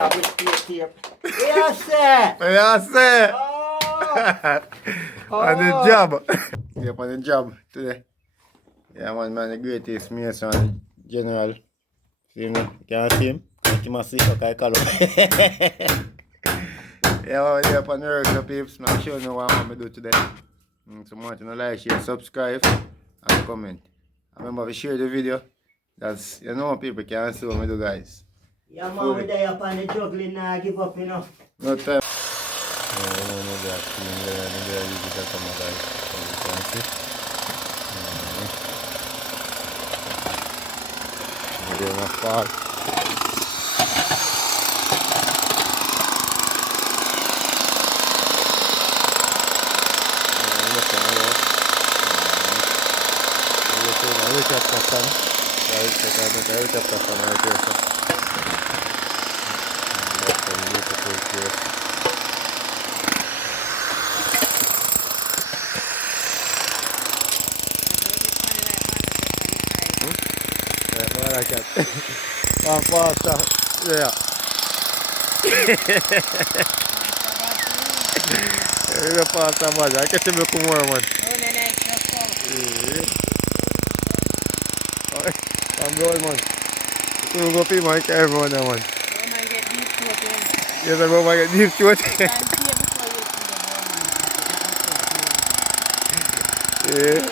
With tape. Yes, sir. Yes, sir. Oh. On the job. Yep, on the job today. Yeah, man, the greatest Mason General. See him? Can you see him? Make him a see, okay, call him. Yeah, man, yeah, on the regular peeps. I'm sure you know what I'm going to do today. So, much to like, share, subscribe, and comment. And remember to share the video. That's, you know, people can see what I do, guys. Yeah, man, we there up on the juggling now, give up, you know. No time. No, that team there, and there you get some of guys. As you can see. We're going to fall. Yeah. Ele passa trabalhar, quer saber como é, mano? I'm going, man. Tu go pee, man, everyone, man. Yes, I go, man, get deep throat. Yeah.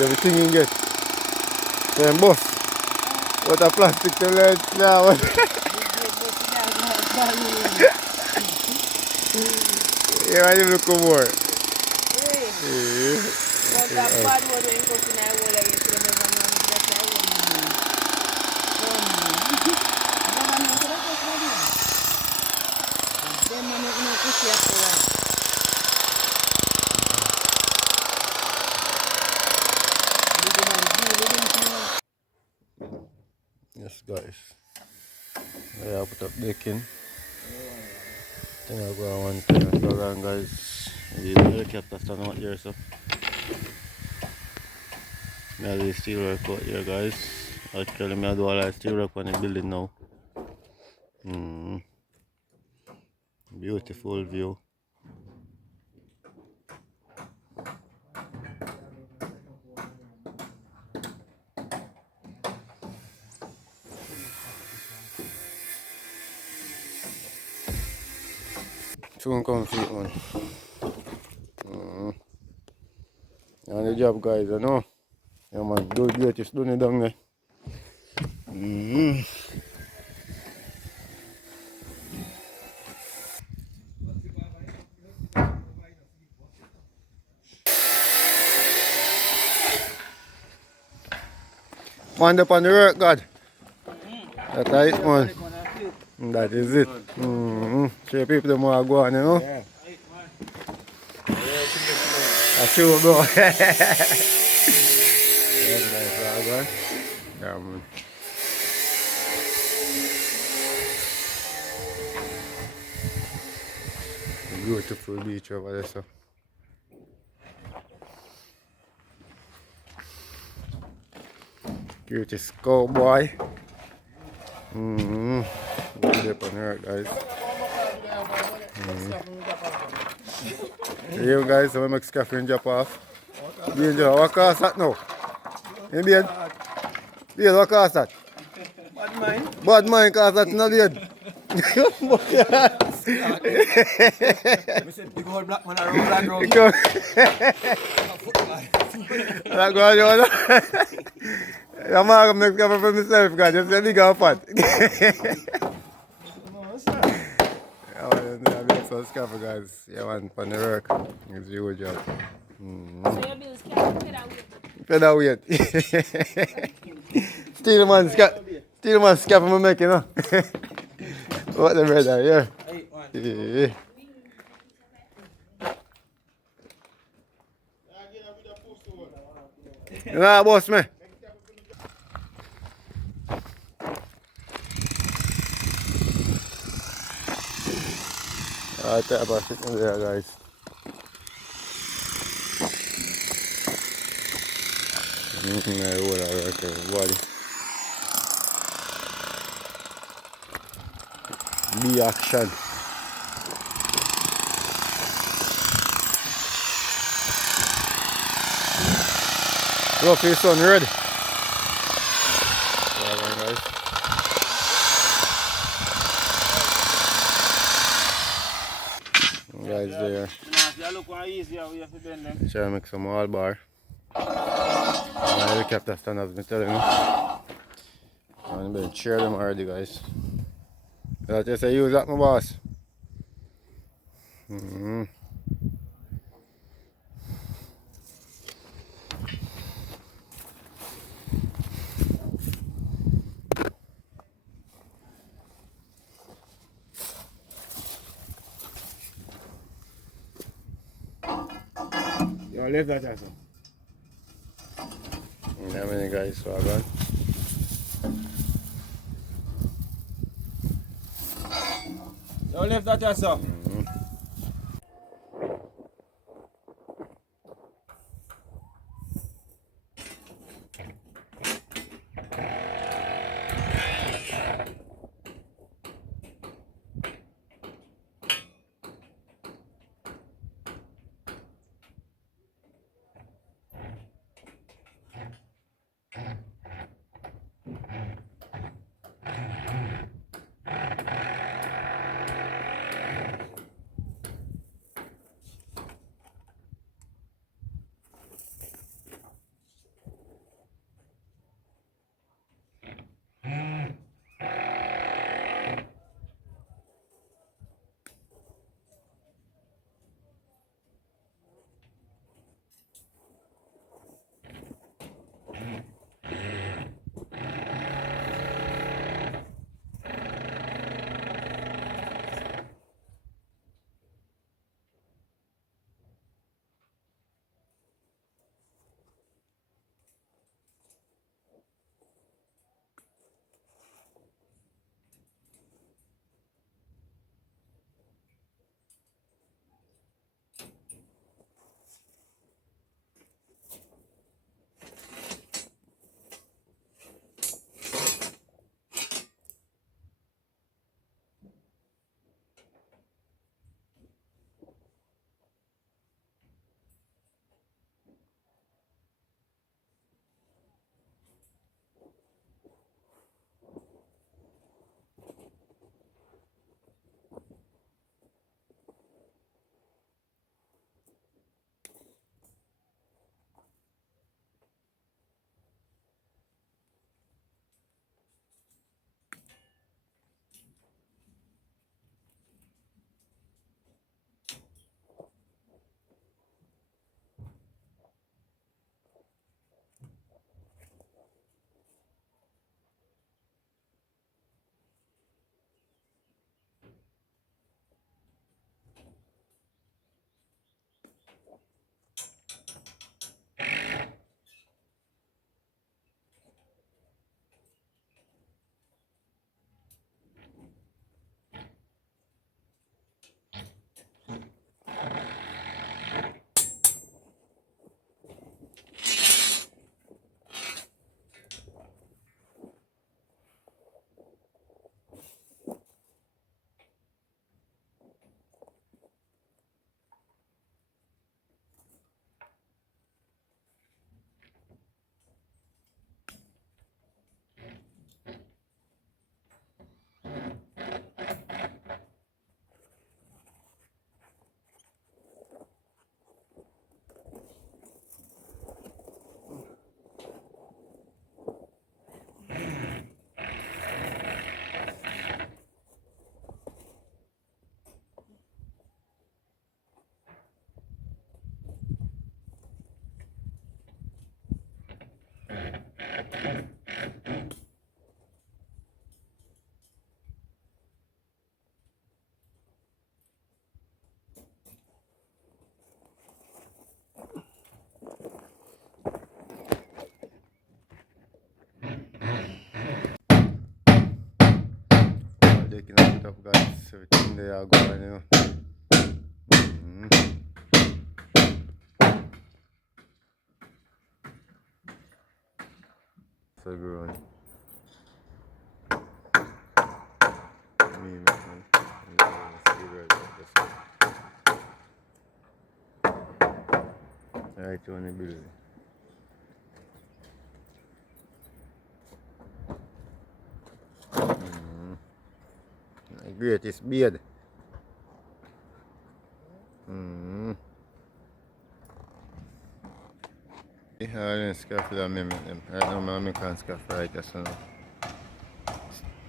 Everything you get. Then boss. What a plastic to learn now. Yeah, I didn't look more. Yes, guys. I put up bacon. I think I'll go on one thing. So around, guys. The helicopter stand out here, so. I have the steel work out here, guys. Actually, I do all the steel work on the building now. Beautiful view. Soon come see it, man. On the job, guys, you know. Yeah, man, do the greatest, do it down there. Man up on the work, God. That's it, man. That is it. Show people them want to go on, you know. Yeah. I sure go. Yes, guys, yeah, man. Beautiful beach over there, so. Cutest cowboy. Good up on her, guys. Here, guys, so we make scaffing drop off. Danger, what cost that now? In bed? Bed, what cost that? Bad mind. Bad mind cost that in a bed. I said, big old black man around land road. That go on, I'm going to make scaffing for myself, guys. Just a big old pot. Yeah, man, so scaffer, guys. Yeah, man, on the work. It's your job. So your bills can't Feather weight. Still man scaffer me make, you know. What the brother, yeah. Yeah. Nah, boss me. Alright, take about sitting there, guys. Yeah, hold on right there, buddy. Be action. Roughy son, ready? Alright, guys. Guys there. Try to make some wall bar. The helicopter stand has been telling me. I've been cheer them already, guys. That just say use that, my boss. You leave that also. Yeah, many guys, so I got. You leave that also. up guys, everything they are going, you know. So grown. Me, man. Right on the building. The greatest beard. I didn't scarf that me make them. Right now I make and scarf right just now.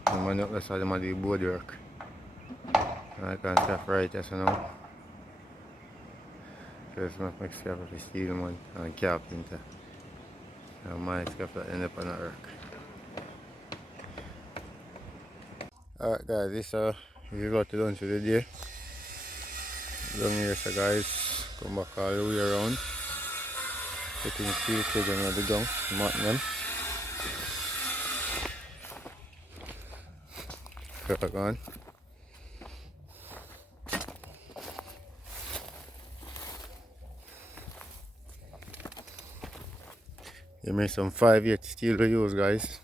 I'm not less of them do board work. I can scarf right just now. Because I make scarf of steel man and carpenter. And my scarf that end up on the work. Alright guys, this we got to done for the day. Down here so guys, come back all the way around. Taking the steel cage and the down, matting them. Crack on. You made some 5/8 steel to use guys.